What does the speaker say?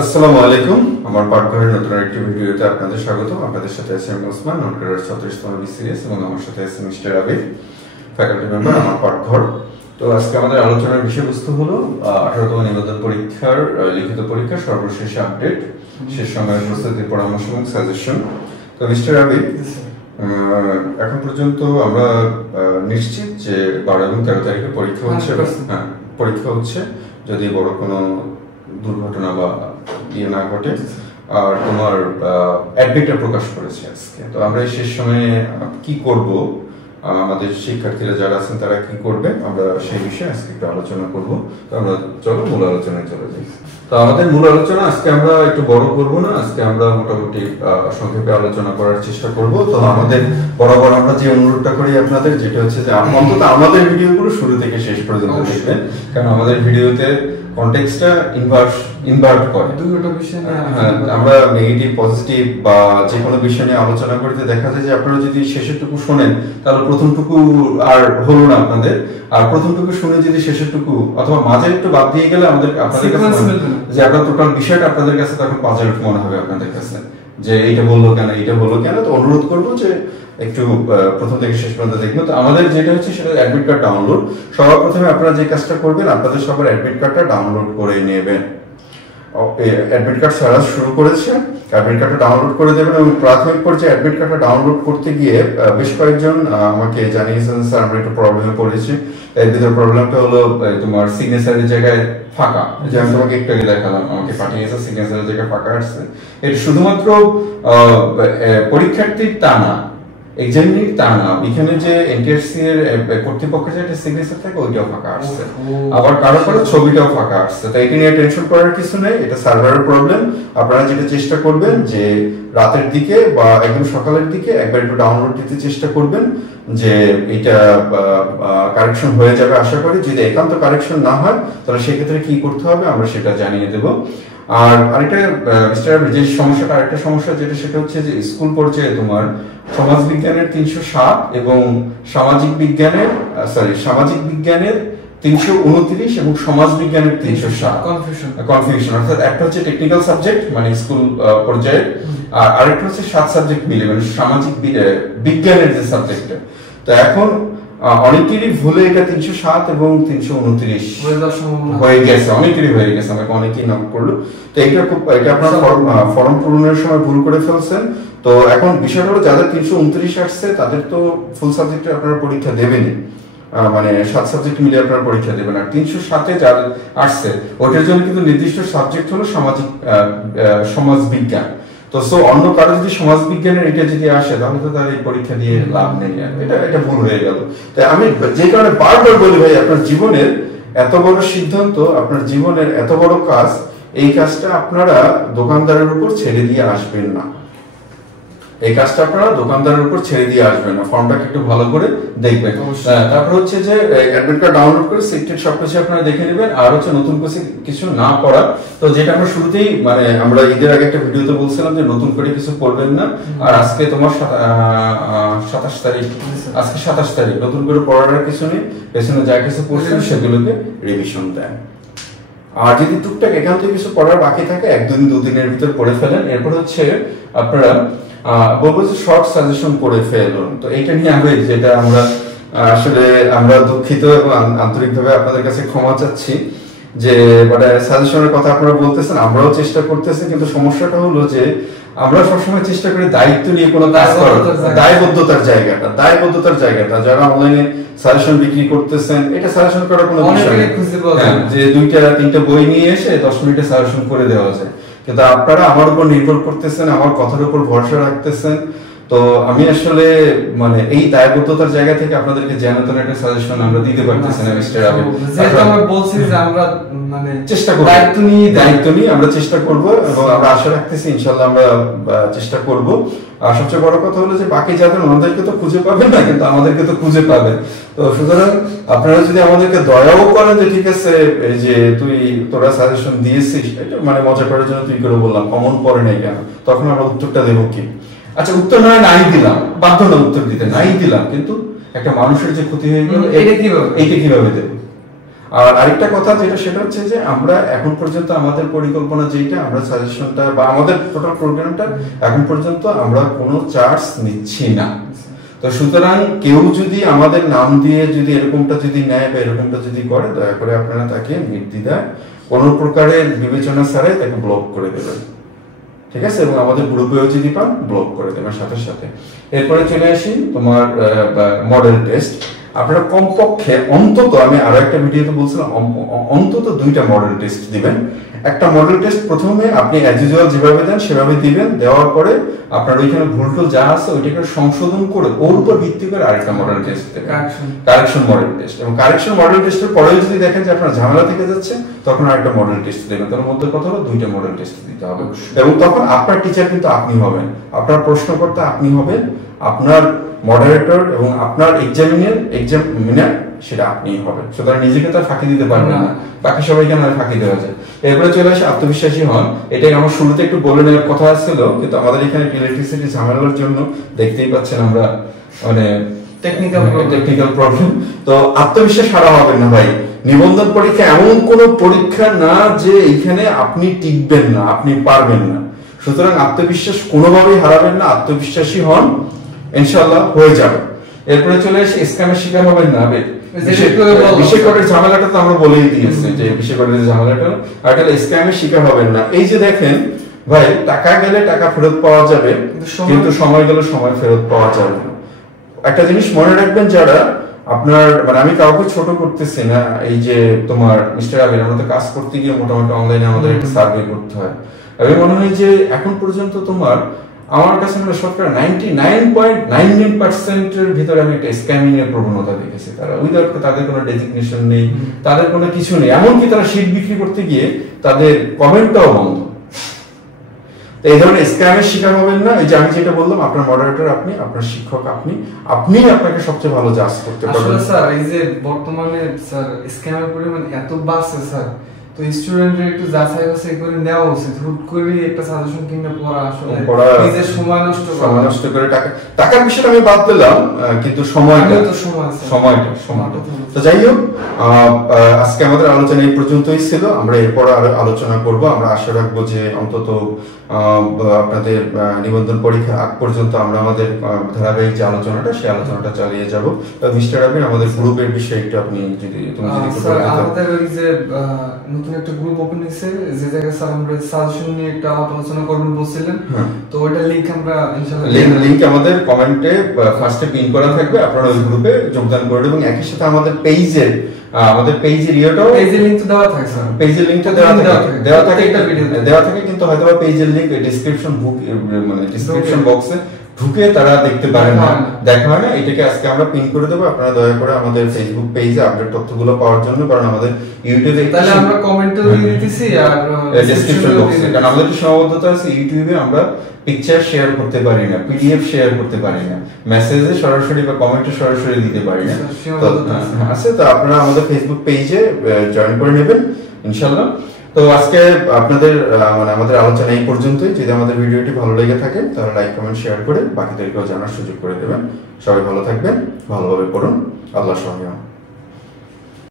আসসালামু আলাইকুম। আমার পাঠঘরের নতুন একটি ভিডিওতে আপনাদের স্বাগত। আপনাদের সাথে আছে আমি ওসমান, নটকেরার 36তম বিসিএস, এবং আমার সাথে আছে মিস্টার আবির, ফ্যাকাল্টি মেম্বার আমার পাঠঘর। তো আজকে আমাদের আলোচনার বিষয়বস্তু হলো 18তম নিবন্ধন পরীক্ষার লিখিত পরীক্ষা সর্বশেষ আপডেট, শেষ সময়ের প্রস্তুতির পরামর্শ এবং সাজেশন। তো মিস্টার আবির, এখন পর্যন্ত আমরা নিশ্চিত যে 12 এবং 13 তারিখে পরীক্ষা হচ্ছে। হ্যাঁ, পরীক্ষা হচ্ছে, যদি বড় কোনো দুর্ঘটনা বা ইয়ে না ঘটে। আর তোমার অ্যাডমিটটা প্রকাশ করেছে আজকে। তো আমরা এই শেষ সময়ে কি করব, আমাদের শিক্ষার্থীরা যারা আছেন তারা কি করবে, আমরা সেই বিষয়ে আজকে একটু আলোচনা করব। তো আমরা চলো মূল আলোচনায় চলে যাই। তো আমাদের মূল আলোচনা আজকে আমরা একটু বড় করব না, আজকে আমরা মোটামুটি সংক্ষেপে আলোচনা করার চেষ্টা করব। তো আমাদের বরাবর আমরা যে অনুরোধটা করি আপনাদের, যেটা হচ্ছে যে অন্তত আমাদের ভিডিওগুলো শুরু থেকে শেষ পর্যন্ত দেখবেন, কারণ আমাদের ভিডিওতে কনটেক্সটটা ইনভার্ট করে। দুটো বিষয় নিয়ে আমরা নেগেটিভ পজিটিভ বা যে কোনো বিষয় নিয়ে আলোচনা করতে দেখা যায় যে আপনারা যদি শেষেরটুকু শোনেন তাহলে প্রথমটুকু আর হলো না আপনাদের, আর প্রথমটুকু শুনে যদি শেষেরটুকু অথবা মাঝে একটু বাদ দিয়ে গেলে আপনাদের কাছে যে আপনার টোটাল বিষয়টা আপনাদের কাছে তখন পাজল মনে হবে আপনাদের কাছে, যে এইটা বললো কেন। তো অনুরোধ করবো যে একটু প্রথম থেকে শেষ পর্যন্ত দেখবেন। তো আমাদের যেটা হচ্ছে সেটা অ্যাডমিট কার্ড ডাউনলোড। সবার প্রথমে আপনারা যে কাজটা করবেন, আপনাদের সবার অ্যাডমিট কার্ডটা ডাউনলোড করে নেবেন। অ্যাডমিট কার্ড ছাড়া শুরু করেছে, অ্যাডমিট কার্ডটা ডাউনলোড করে দেবেন। এবং প্রাথমিক পর্যায়ে অ্যাডমিট কার্ডটা ডাউনলোড করতে গিয়ে বেশ কয়েকজন আমাকে জানিয়েছেন, স্যার আমরা একটু প্রবলেমে পড়েছি। এর ভিতরে প্রবলেমটা হলো তোমার সিগনেচারের জায়গায় ফাঁকা, যে আমি তোমাকে একটু আগে দেখালাম, আমাকে পাঠিয়েছে সিগনেচারের জায়গায় ফাঁকা আসছে। এটা শুধুমাত্র পরীক্ষার্থীর তা না, এক্সামিনার তা না, এখানে যে এনটিআরসি এর কর্তৃপক্ষের যে একটা সিগনেচার থাকে ওইটাও ফাঁকা আসছে, আবার কারো কারো ছবিটাও ফাঁকা আসছে। তো এটা নিয়ে টেনশন করার কিছু নেই, এটা সার্ভারের প্রবলেম। আপনারা যেটা চেষ্টা করবেন যে রাতের দিকে বা একদম সকালের দিকে একবার একটু ডাউনলোড দিতে চেষ্টা করবেন, যে এটা কারেকশন হয়ে যাবে আশা করি। যদি একান্ত কারেকশন না হয় তাহলে সেক্ষেত্রে কি করতে হবে আমরা সেটা জানিয়ে দেব। আর আরেকটা যে সমস্যাটা, আরেকটা সমস্যা যেটা, সেটা হচ্ছে যে স্কুল পর্যায়ে তোমার সমাজ বিজ্ঞানের 307 এবং সামাজিক বিজ্ঞানের 329 এবং সমাজ বিজ্ঞানের 307 কনফিউশন। অর্থাৎ একটা হচ্ছে টেকনিক্যাল সাবজেক্ট মানে স্কুল পর্যায়ে, আর আরেকটা হচ্ছে 7 সাবজেক্ট মিলে মানে সামাজিক বিজ্ঞানের যে সাবজেক্টটা। তো এখন অনেকেরই ভুলে এটা 307 এবং 329 হয়ে গেছে, অনেকেরই হয়ে গেছে, আমাকে অনেকেই নক করলো। তো এটা আপনারা ফর্ম পূরণের সময় ভুল করে ফেলছেন। তো এখন বিষয়টা হলো যাদের 329 আসছে তাদের তো ফুল সাবজেক্টে আপনারা পরীক্ষা দেবেনই, মানে 7 সাবজেক্ট মিলে আপনারা পরীক্ষা দেবেন। আর 307-এ যার আসছে ওটার জন্য কিন্তু নির্দিষ্ট সাবজেক্ট হলো সমাজ বিজ্ঞান। তো অন্য কারো যদি সমাজ বিজ্ঞানের এটা যদি আসে তাহলে তো তার এই পরীক্ষা দিয়ে লাভ নেই, এটা ভুল হয়ে গেল। তাই আমি যে কারণে বারবার বলি, ভাই আপনার জীবনের এত বড় সিদ্ধান্ত, আপনার জীবনের এত বড় কাজ, এই কাজটা আপনারা দোকানদারের উপর ছেড়ে দিয়ে আসবেন না। এই কাজটা আপনারা দোকানদারের উপর ছেড়ে দিয়ে আসবেন না, ফর্মটাকে একটু ভালো করে দেখবেন। তারপর হচ্ছে যে অ্যাডমিট কার্ড ডাউনলোড করে সিটেড সবকিছু আপনারা দেখে নেবেন। আর হচ্ছে নতুন কিছু না পড়া, তো যেটা আমরা শুরুতেই মানে আমরা ঈদের আগে একটা ভিডিওতে বলছিলাম যে নতুন করে কিছু পড়বেন না। আর আজকে তোমার 27 তারিখ, আজকে 27 তারিখ, নতুন করে পড়ার কিছু নেই, পেছনে যা কিছু পড়ছেন সেগুলোকে রিভিশন দেন। আর যদি টুকটাক এখান থেকে কিছু পড়ার বাকি থাকে 1-2 দিনের ভিতর পড়ে ফেলেন। এরপর হচ্ছে আপনারা বলবো যে শর্ট সাজেশন করে ফেলুন। তো এইটা নিয়ে যেটা আমরা দুঃখিত এবং আন্তরিকভাবে আপনাদের কাছে ক্ষমা চাচ্ছি যে মানে সাজেশনের কথা আপনারা বলতেছেন, আমরাও চেষ্টা করতেছি, কিন্তু সমস্যাটা হলো যে আমরা সবসময় চেষ্টা করি দায়িত্ব নিয়ে কোনো কাজ করার, দায়বদ্ধতার জায়গাটা যারা অনলাইনে সাজেশন বিক্রি করতেছেন, এটা সাজেশন করার কোনো বিষয় নেই যে 2-3টা বই নিয়ে এসে 10 মিনিটে সাজেশন করে দেওয়া যায়। কিন্তু আপনারা আমার উপর নির্ভর করতেছেন, আমার কথার উপর ভরসা রাখতেছেন। তো আমি আসলে মানে এই দায়বদ্ধতার জায়গা থেকে আপনাদেরকে যেন একটা সাজেশন আমরা দিতে পারতেছি না মিস্টার আবির। আমরা বলছি যে আমরা মানে চেষ্টা করব, দায়িত্ব নিয়ে আমরা চেষ্টা করব, এবং আমরা আশা রাখতেছি ইনশাআল্লাহ আমরা চেষ্টা করব। আর সবচেয়ে বড় কথা হলো যে বাকি যাদের ওনাদেরকে তো খুঁজে পাবেন না, কিন্তু আমাদেরকে তো খুঁজে পাবেন। তো সুতরাং আপনারা যদি আমাদেরকে দয়াও করেন যে ঠিক আছে এই যে তোরা সাজেশন দিয়েছিস, এটা মানে মজা করার জন্য তুই করে বললাম কমন পড়ে নাই কেন, তখন আমরা উত্তরটা দেবো কি? আচ্ছা উত্তর নাই দিলাম, বাধ্য না উত্তর দিতে, নাই দিলাম, কিন্তু একটা মানুষের যে ক্ষতি হয়ে গেল এইটা কিভাবে দেবো? আর আরেকটা কথা যেটা সেটা হচ্ছে যে আমরা এখন পর্যন্ত আমাদের পরিকল্পনা যেটা আমরা সাজেশনটা বা আমাদের টোটাল প্রোগ্রামটা এখন পর্যন্ত আমরা কোনো চার্জ নিচ্ছি না। তো সুতরাং কেউ যদি আমাদের নাম দিয়ে যদি এরকমটা যদি নেয় বা এরকমটা যদি করে, দয়া করে আপনারা তাকে নির্দ্বিধায় কোনো প্রকারের বিবেচনা ছাড়াই তাকে ব্লক করে দেবেন, ঠিক আছে? এবং আমাদের গ্রুপেও যদি পান ব্লক করে দেবেন সাথে সাথে। এরপরে চলে আসি তোমার মডেল টেস্ট। আপনারা কমপক্ষে অন্তত, আমি আরো একটা ভিডিওতে বলছিলাম, অন্তত 2টা মডেল টেস্ট দিবেন। একটা মডেল টেস্ট প্রথমে আপনি অ্যাজ ইউজুয়াল যেভাবে দেন সেভাবে দিবেন, দেওয়ার পরে আপনার ওইখানে ভুল টুল যা আছে ওইটাকে সংশোধন করে ওর উপর ভিত্তি করে আরেকটা মডেল টেস্ট দেবেন, কারেকশন মডেল টেস্ট। এবং কারেকশন মডেল টেস্টের পরেও যদি দেখেন যে আপনার ঝামেলা থেকে যাচ্ছে, তখন আরেকটা মডেল টেস্ট দেবেন। তার মধ্যে কথা হলো 2টা মডেল টেস্ট দিতে হবে। এবং তখন আপনার টিচার কিন্তু আপনি হবেন, আপনার প্রশ্নকর্তা আপনি হবেন, আপনার মডারেটর এবং আপনার এক্সামিনার সেটা আপনিই হবেন। সুতরাং নিজেকে তো ফাঁকি দিতে পারবেন না, বাকি সবাইকে নয় ফাঁকি দেওয়া যায়। এরপরে চলে আসে আত্মবিশ্বাসী হন। এটাই আমার শুরুতে একটু বলে নেওয়ার কথা ছিল, কিন্তু আমাদের এখানে ইলেকট্রিসিটি ঝামেলার জন্য দেখতেই পাচ্ছেন আমরা মানে টেকনিক্যাল প্রবলেম। তো আত্মবিশ্বাস হারা হবেন না ভাই। নিবন্ধন পরীক্ষা এমন কোন পরীক্ষা না যে এখানে আপনি টিকবেন না, আপনি পারবেন না। সুতরাং আত্মবিশ্বাস কোনোভাবেই হারাবেন না, আত্মবিশ্বাসী হন, ইনশাআল্লাহ হয়ে যাবে। এরপরে চলে আসে স্ক্যামের শিকার হবেন না। বিশেষ করে ঝামেলাটা তো আমরা বলেই দিয়েছি যে বিশেষ করে ঝামেলাটা, আর এটা স্ক্যামের শিকার হবেন না। এই যে দেখেন ভাই, টাকা গেলে টাকা ফেরত পাওয়া যাবে, কিন্তু সময় গেলে সময় ফেরত পাওয়া যাবে না। একটা জিনিস মনে রাখবেন, যারা আপনার মানে আমি কাউকে ছোট করতেছি না, এই যে তোমার মিস্টার আবির, আমরা তো কাজ করতে গিয়ে মোটামুটি অনলাইনে আমাদের একটা সার্ভে করতে হয়। আমি মনে হয় যে এখন পর্যন্ত তোমার আমার কাছে শতকরা 99.99% এর ভিতরে আমি একটা স্ক্যামিং এর প্রবণতা দেখেছি। তারা উইদাউট তাদের কোনো ডেজিগনেশন নেই, তাদের কোনো কিছু নেই, এমনকি তারা শীট বিক্রি করতে গিয়ে তাদের কমেন্টটাও বন্ধ। তো এই ধরনের স্ক্যামের শিকার হবেন না। এই যে আমি যেটা বললাম, আপনার মডারেটর আপনি, আপনার শিক্ষক আপনি, আপনি আপনাকে সবচেয়ে ভালো জাজ করতে পারবেন। আসলে স্যার এই যে বর্তমানে স্যার স্ক্যামের পরিমাণ এত বাড়ছে স্যার, তো স্টুডেন্টরা একটু যাচাই বাছাই করে নেওয়া উচিত। হুট করে একটা সাজেশন কিনে পড়া আসলে নিজের সময় নষ্ট করে টাকার বিষয়টা আমি বাদ দিলাম, কিন্তু সময়টা তো যাই হোক, আজকে আমাদের আলোচনা এই পর্যন্তই ছিল। আমরা এরপর আরো আলোচনা করব। আমরা আশা রাখবো যে অন্তত আপনাদের নিবন্ধন পরীক্ষার আগ পর্যন্ত আমরা আমাদের ধারাবাহিক যে আলোচনাটা, সেই আলোচনাটা চালিয়ে যাব। মিস্টার আবির, আমাদের গ্রুপের বিষয়ে একটু আপনি যদি আমাদের ওই যে নতুন একটা গ্রুপ ওপেন হয়েছে, যে জায়গায় স্যার আমরা সাজেশন নিয়ে একটা আলোচনা করবেন বলছিলেন, তো ওইটা লিংক আমরা ইনশাআল্লাহ লিংক আমাদের কমেন্টে ফার্স্টে পিন করা থাকবে, আপনারা ওই গ্রুপে যোগদান করবেন। এবং একই সাথে আমাদের পেজের ইয়েটাও পেজের লিংক তো দেওয়া থাকে স্যার, পেজের লিংকটা দেওয়া থাকে একটা ভিডিও দেওয়া থাকে, কিন্তু হয়তো পেজের লিংক ডেসক্রিপশন মানে ডেসক্রিপশন বক্সে ঢুকে তারা দেখতে পারেন না, দেখা হয় না। এটাকে আজকে আমরা পিন করে দেবো। আপনারা দয়া করে আমাদের ফেসবুক পেজে আপডেট তথ্যগুলো পাওয়ার জন্য, কারণ আমাদের ইউটিউবে তাহলে আমরা কমেন্টও দিয়ে দিতেছি আর ডেসক্রিপশন বক্সে, কারণ আমাদের একটু সীমাবদ্ধতা আছে। ইউটিউবে আমরা পিকচার শেয়ার করতে পারি না, পিডিএফ শেয়ার করতে পারি না, মেসেজে সরাসরি বা কমেন্টে সরাসরি দিতে পারি না। তো আপনারা আমাদের ফেসবুক পেজে জয়েন করে নেবেন ইনশাআল্লাহ। তো আজকে আপনাদের মানে আমাদের আলোচনা এই পর্যন্তই। যদি আমাদের ভিডিওটি ভালো লেগে থাকে তাহলে লাইক কমেন্ট শেয়ার করে বাকিদেরকেও জানার সুযোগ করে দেবেন। সবাই ভালো থাকবেন, ভালোভাবে পড়ুন। আল্লাহ সহায়।